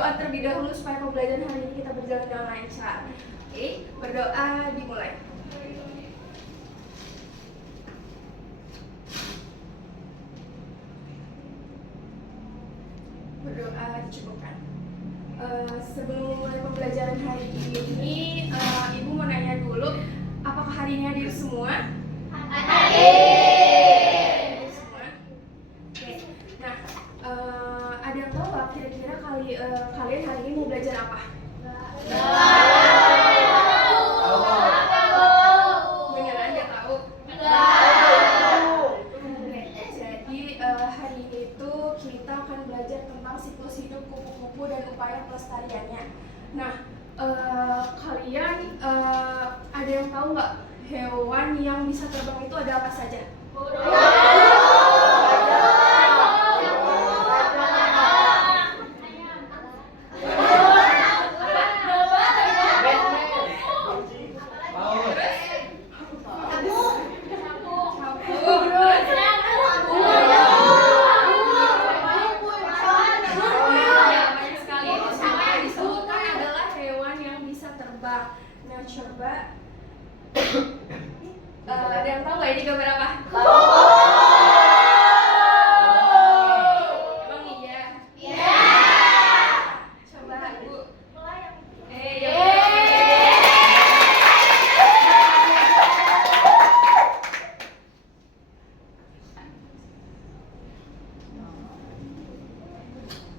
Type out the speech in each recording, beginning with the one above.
berdoa terlebih dahulu supaya pembelajaran hari ini kita berjalan dengan lancar. Oke, berdoa dimulai. Berdoa dicukupkan. Sebelum mulai pembelajaran hari ini, Ibu mau nanya dulu, apakah hari ini hadir semua? Hadir semua. Oke. Nah, ada yang tahu nggak kira-kira kalian hari ini mau belajar apa? Beneran nggak tahu? Jadi hari ini itu kita akan belajar tentang siklus hidup kupu-kupu dan upaya pelestariannya. Nah, kalian ada yang tahu nggak hewan yang bisa terbang itu ada apa saja? Nah, coba ada yang tahu nggak ini gambar apa? Emang iya? Iya. Coba Bu.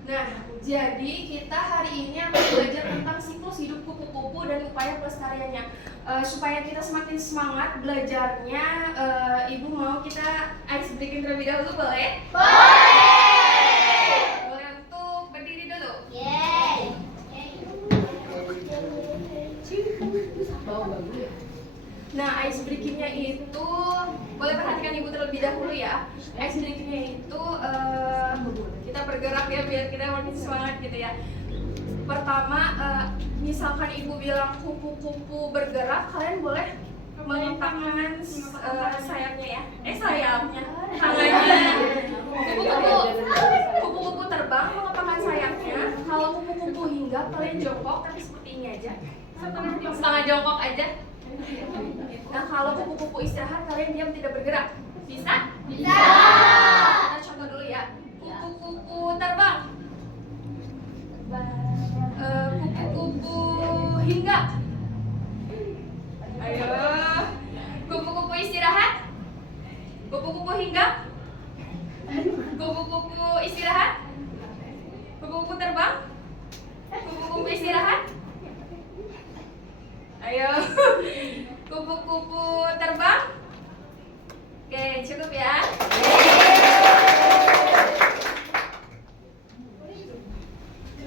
Nah, jadi kita hari ini akan belajar tentang siklus hidup kupu-kupu dan upaya pelestariannya. Supaya kita semakin semangat belajarnya, Ibu mau kita ice breaking terlebih dahulu, boleh? Boleh untuk berdiri dulu? Yeay. Nah, ice breakingnya itu boleh perhatikan Ibu terlebih dahulu ya. Ice breakingnya itu kita bergerak ya biar kita makin semangat gitu ya. Pertama, misalkan Ibu bilang kupu-kupu bergerak, kalian boleh mengepakkan sayapnya ya. Sayapnya, tangannya. Kupu-kupu terbang mengepakkan sayapnya. Kalau kupu-kupu hinggap, kalian jongkok tapi seperti ini aja. Setengah jongkok aja. Nah, kalau kupu-kupu istirahat, kalian diam tidak bergerak. Bisa? Bisa. Kita contoh dulu ya. Kupu-kupu terbang. Kupu-kupu hinggap. Ayo. Kupu-kupu istirahat. Kupu-kupu hinggap. Kupu-kupu istirahat. Kupu-kupu terbang. Kupu-kupu istirahat. Ayo. Kupu-kupu terbang. Oke, cukup ya.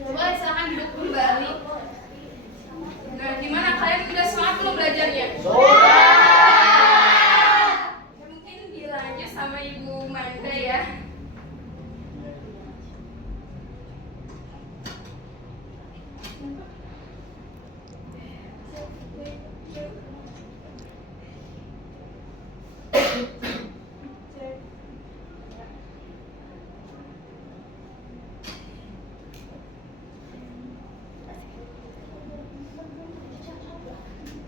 Boleh silakan duduk kembali. Nah, gimana kalian udah semangat belum belajarnya? Mungkin dilanjut sama Ibu Manda ya.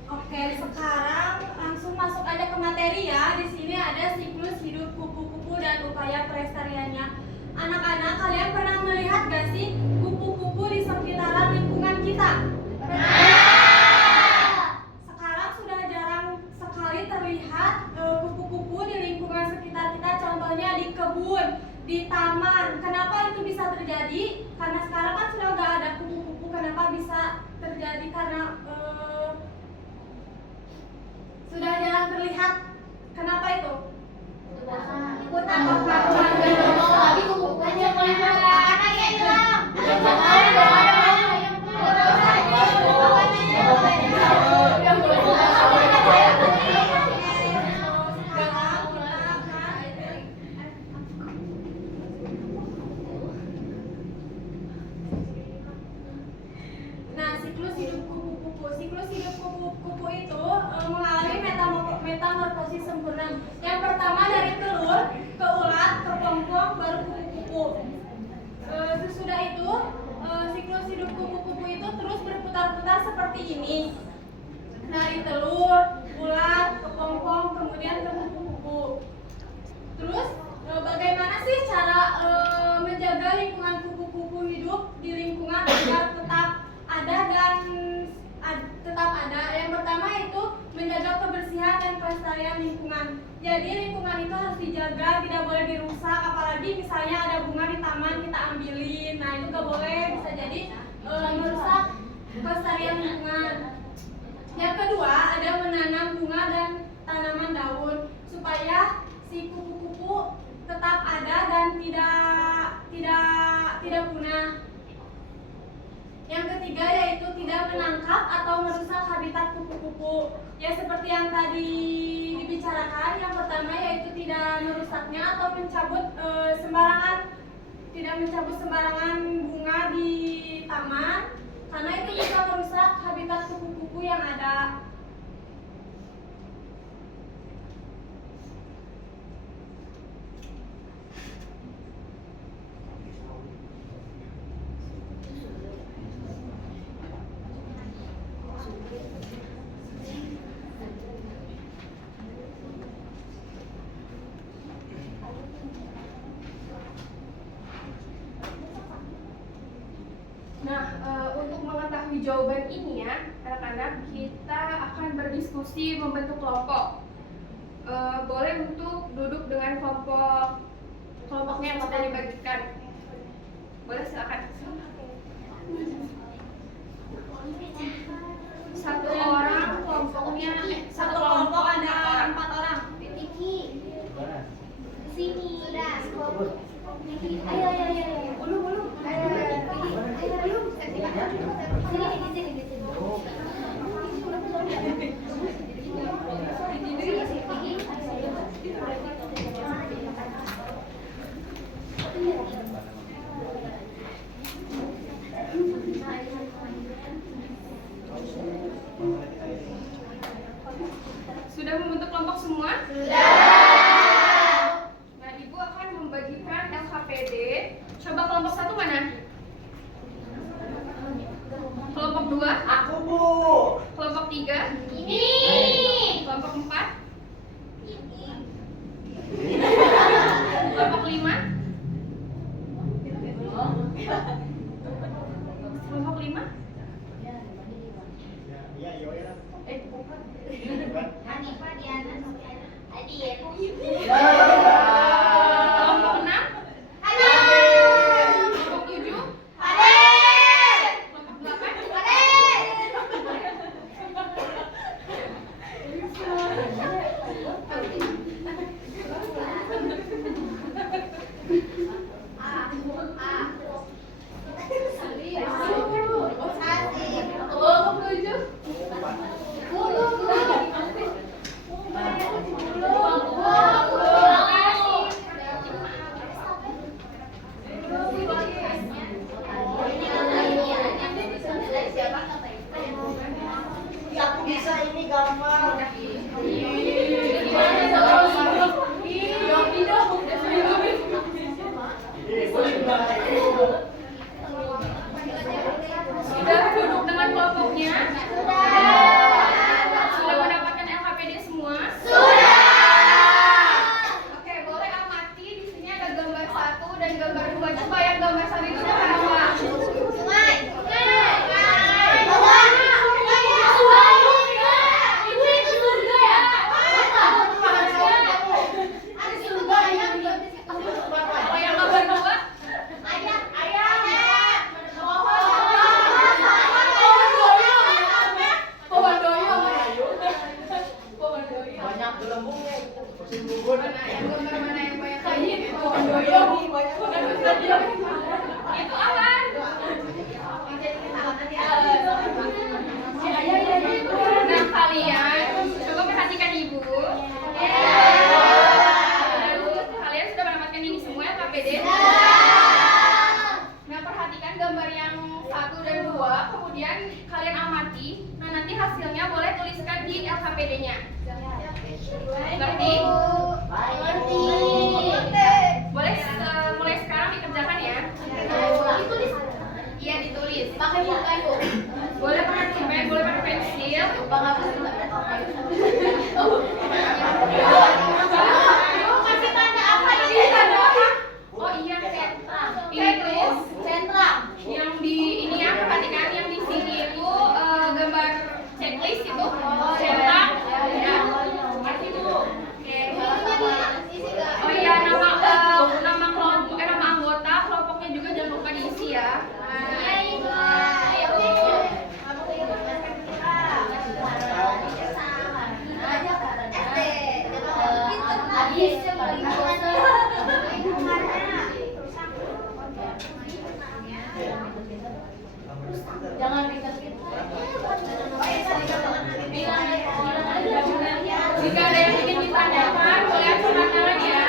Oke, sekarang langsung masuk aja ke materi ya. Di sini ada siklus hidup kupu-kupu dan upaya pelestariannya. Anak-anak, kalian pernah melihat gak sih kupu-kupu di sekitaran lingkungan kita? Sekarang sudah jarang sekali terlihat kupu-kupu di lingkungan sekitar kita. Contohnya di kebun, di taman. Kenapa itu bisa terjadi? Karena sekarang kan sudah gak ada kupu-kupu. Kenapa bisa terjadi? Karena sudah jarang terlihat. Kenapa itu? Ikutan tapi kupu-kupunya anaknya hilang. Nah, siklus hidup kupu-kupu itu mengalami metamorfosis sempurna. Yang pertama dari telur ke ulat ke pompong baru kupu-kupu. Sesudah itu siklus hidup seperti ini. Dari telur, bulat, kepompong, kemudian ke kupu-kupu. Terus bagaimana sih cara menjaga lingkungan kupu-kupu hidup di lingkungan agar tetap ada dan tetap ada? Yang pertama itu menjaga kebersihan dan kelestarian lingkungan. Jadi lingkungan itu harus dijaga, tidak boleh dirusak. Apalagi misalnya ada bunga di taman kita ambilin, nah itu gak boleh, bisa jadi merusak kelestarian lingkungan. Yang kedua ada menanam bunga dan tanaman daun supaya si kupu-kupu tetap ada dan tidak punah. Yang ketiga yaitu tidak menangkap atau merusak habitat kupu-kupu. Ya seperti yang tadi dibicarakan, yang pertama yaitu tidak merusaknya atau tidak mencabut sembarangan bunga di taman, karena itu bisa merusak habitat kupu-kupu yang ada. Nah, untuk mengetahui jawaban ini ya, anak-anak, kita akan berdiskusi membentuk kelompok. Boleh untuk duduk dengan kelompoknya yang sudah dibagikan. Boleh, silakan. Satu kelompok ada 4 orang. Vicky, sini. Sudah. Ayo. Belum. Ayo. Sini. Sudah membentuk kelompok semua? Sudah. Nah, Ibu akan membagikan LKPD. Coba kelompok 1 mana? Kelompok 2? Aku, Bu. Kelompok 3? Ini. Kelompok 4? Kelompok 5? Kelompok 5? Iya. Hanifah, Diana, Adi ya. Kelompok 6? Halo. Kelompok 7? Halo. Kelompok 8? Kelompok 7? Aku bisa ini gampang. Sudah duduk dengan kelompoknya? Sudah mendapatkan LKPD semua? Oke, boleh amati di sini ada gambar 1 dan gambar 2. Coba yang gambar 1 itu apa? Kalau yang gambar 2? Banyak gelembungnya. Musim gugur. Mana yang gambar mana yang banyak kain? Itu apa? Nah, kalian coba perhatikan Ibu. Kalian sudah mendapatkan ini semua LKPD? Nah, perhatikan gambar yang 1 dan 2, kemudian kalian amati. Nah, nanti hasilnya boleh tuliskan di LKPD-nya. Ngerti? Boleh mulai sekarang dikerjakan ya? Iya, ditulis. Pakai buku. Boleh pakai pulpen, boleh pakai pensil. Kasih tanda apa ini? Tanda apa? Oh iya, Sentra. ini tuh Sentra. yang di ini ya, perhatikan yang di sini itu gambar checklist itu centang ya. Oke. Oh iya, nama kelompok nama anggota kelompoknya juga jangan lupa diisi ya. Jangan pintar-pintar. Jika ada yang ingin ditanyakan, boleh angkat tangan ya.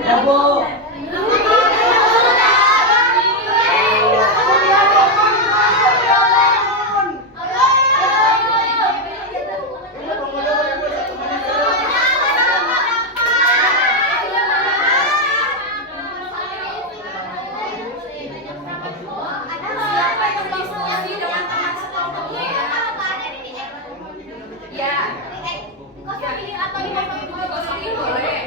Bravo. Siapa yang diskusi dengan teman sekelompoknya ya? Ya. Dikosongin boleh.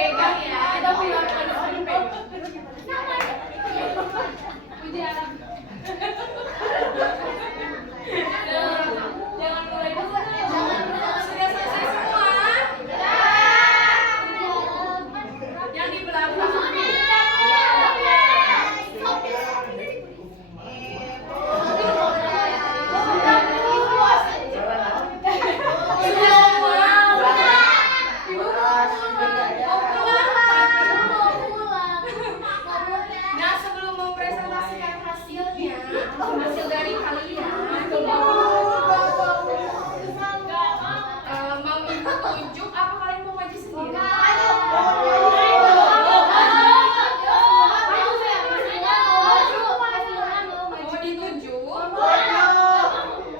dipegang ya. Kita pulang dipegang. Puji Arab. Jangan mulai dulu. Sudah selesai semua? Yang di belakang. Nah, sebelum mempresentasikan hasilnya, hasil dari kalian, mau ibu tunjuk apa kalian mau maju sendiri? Mau ditunjuk? Mau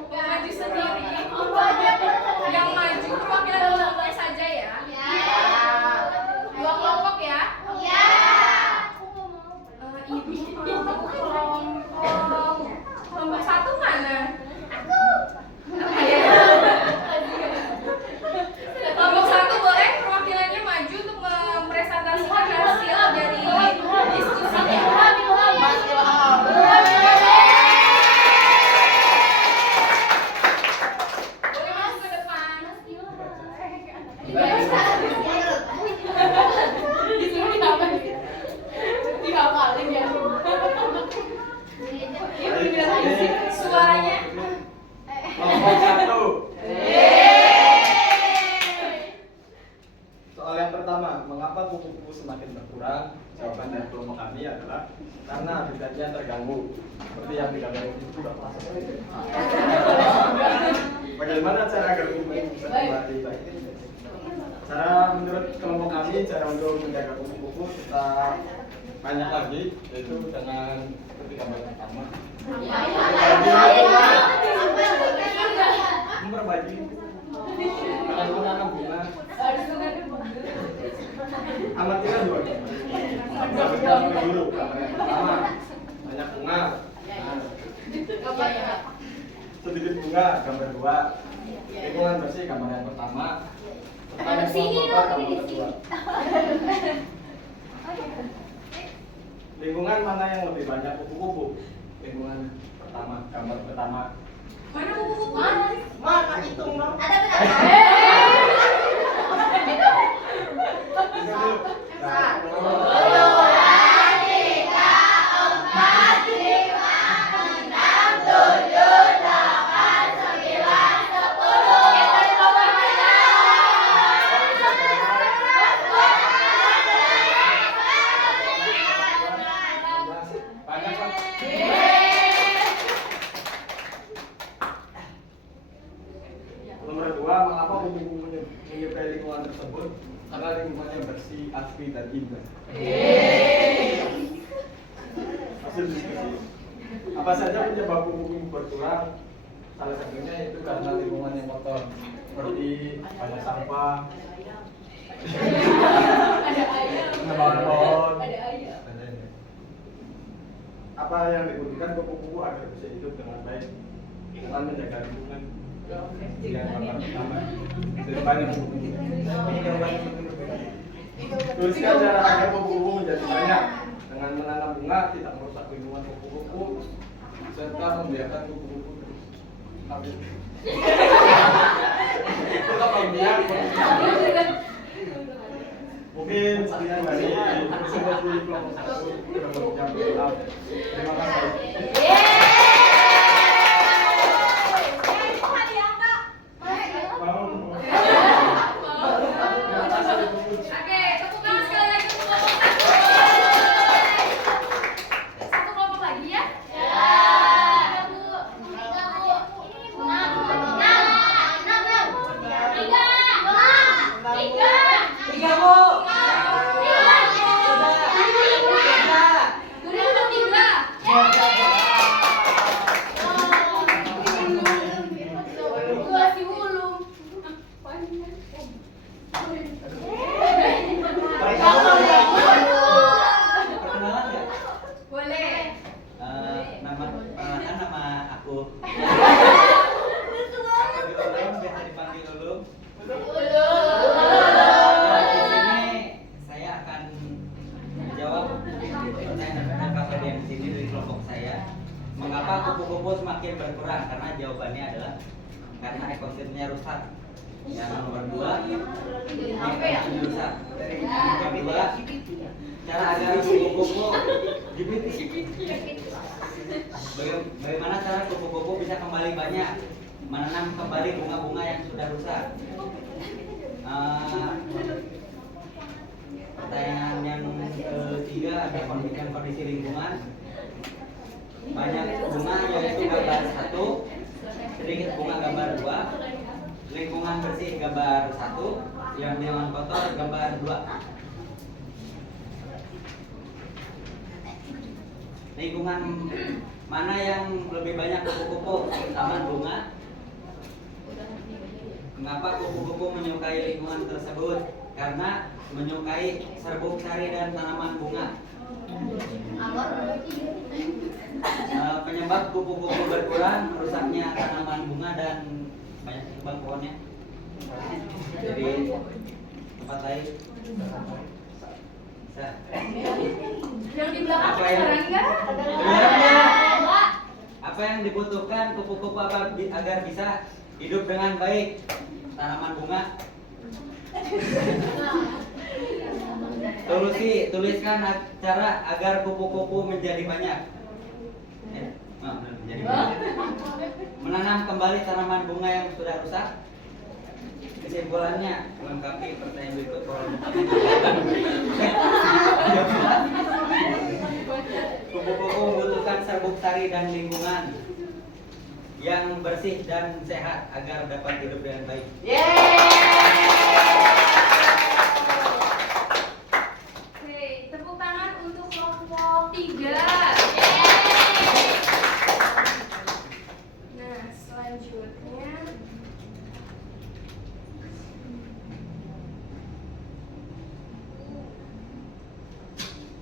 maju sendiri? Yang maju perwakilan kelompok saja ya? Dua kelompok ya? Ibu kelompok satu mana? Kelompok satu boleh perwakilannya maju untuk mempresentasikan hasil dari diskusinya. Mas Ilham. Boleh masuk ke depan. Disuruh dihafalin. Dihafalin ya. Suaranya. Kelompok satu. Soal yang pertama, mengapa kupu-kupu semakin berkurang? Jawaban dari kelompok kami adalah karena habitatnya terganggu. Seperti yang digambarkan itu sudah masuk. Bagaimana cara agar kupu-kupu bisa kembali baik? Cara menurut kelompok kami, cara untuk menjaga kupu-kupu tetap banyak lagi, yaitu dengan seperti gambar pertama. Memperbaiki dengan menanam bunga. Amatilah dua. Gambar dulu, gambar yang pertama banyak bunga. Nah, sedikit bunga, gambar dua. Lingkungan bersih, gambar yang pertama. Pertanyaan kelompok gambar kedua. Lingkungan mana yang lebih banyak kupu-kupu? Lingkungan pertama, gambar pertama. Mana kupu-kupu? Mana hitung dong? Banyak kan? Nomor dua, mengapa kupu-kupu menyukai lingkungan tersebut? Karena lingkungannya bersih, asri, dan indah. Hasil diskusi. Apa saja penyebab kupu-kupu berkurang? Salah satunya itu karena lingkungan yang kotor, seperti banyak sampah, Ada ayam. penebang pohon. Ada ayam. dan lain-lain. Apa yang dibutuhkan kupu-kupu agar bisa hidup dengan baik? Dengan menjaga lingkungan. Yang pertama, dari banyak kupu-kupu. Tuliskan cara agar kupu-kupu menjadi banyak dengan menanam bunga, tidak merusak lingkungan kupu-kupu, serta membiarkan kupu-kupu terus habis. Tetap membiarkan kupu-kupu. Mungkin sekian dari presentasi kelompok satu kelompok yang belum. Terima kasih. Mau. Oke, tepuk tangan sekali lagi untuk kelompok satu. Satu kelompok lagi ya. Tiga, Bu. Dua si ulung. berkurang karena jawabannya adalah karena ekosistemnya rusak. Yang nomor 2, ekosistemnya rusak. Yang kedua, cara agar kupu-kupu bagaimana cara kupu-kupu bisa kembali banyak menanam kembali bunga-bunga yang sudah rusak. Pertanyaan yang ketiga ada kondisi lingkungan. Banyak bunga yaitu gambar 1, sedikit bunga gambar 2, lingkungan bersih gambar 1, yang lingkungan kotor gambar 2. Lingkungan mana yang lebih banyak kupu-kupu? Taman bunga. Mengapa kupu-kupu menyukai lingkungan tersebut? Karena menyukai serbuk sari dan tanaman bunga. Penyebab kupu-kupu berkurang, rusaknya tanaman bunga dan banyak tumbang pohonnya. Jadi tempat lain. Yang di belakang Apa yang- sekarang enggak? Sebenarnya apa yang dibutuhkan kupu-kupu agar bisa hidup dengan baik? Tanaman bunga. Tuliskan cara agar kupu-kupu menjadi banyak. Menjadi banyak. Menanam kembali tanaman bunga yang sudah rusak. Kesimpulannya melengkapi pertanyaan berikut. Kupu-kupu membutuhkan serbuk sari dan lingkungan yang bersih dan sehat agar dapat hidup dengan baik. Oke, tepuk tangan untuk kelompok 3. Nah, selanjutnya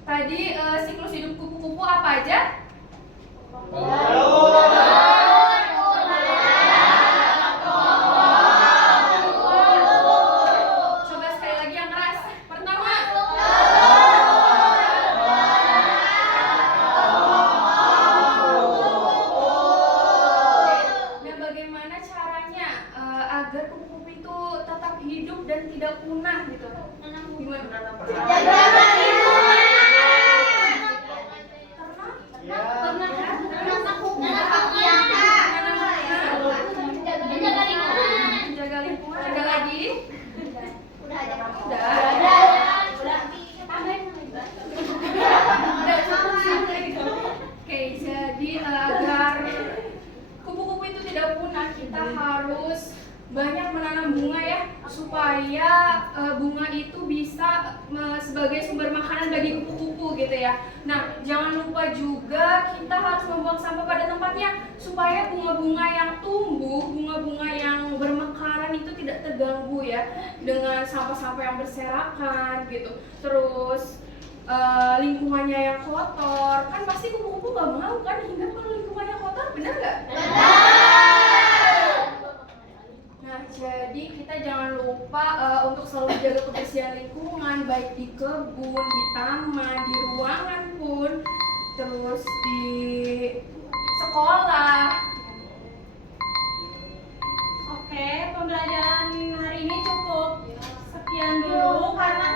tadi siklus hidup kupu-kupu apa aja? Coba sekali lagi yang keras. Pertama. Nah, bagaimana caranya agar kupu-kupu itu tetap hidup dan tidak punah gitu? Gimana? Ternak kan? Menjaga lingkungan. Ada lagi? Oke, jadi agar kupu-kupu itu tidak punah, kita harus banyak menanam bunga ya, supaya bunga itu bisa sebagai sumber makanan bagi kupu-kupu gitu ya. Nah, jangan lupa juga kita harus membuang sampah pada tempatnya supaya bunga-bunga yang tumbuh, bunga-bunga yang bermekaran itu tidak terganggu ya dengan sampah-sampah yang berserakan gitu. Terus lingkungannya yang kotor, kan pasti kupu-kupu gak mau kan hidup kalau lingkungannya kotor, benar nggak? Nah, jadi kita jangan lupa untuk selalu jaga kebersihan lingkungan, baik di kebun, di taman, di ruangan pun, terus di sekolah. Oke, pembelajaran hari ini cukup sekian dulu karena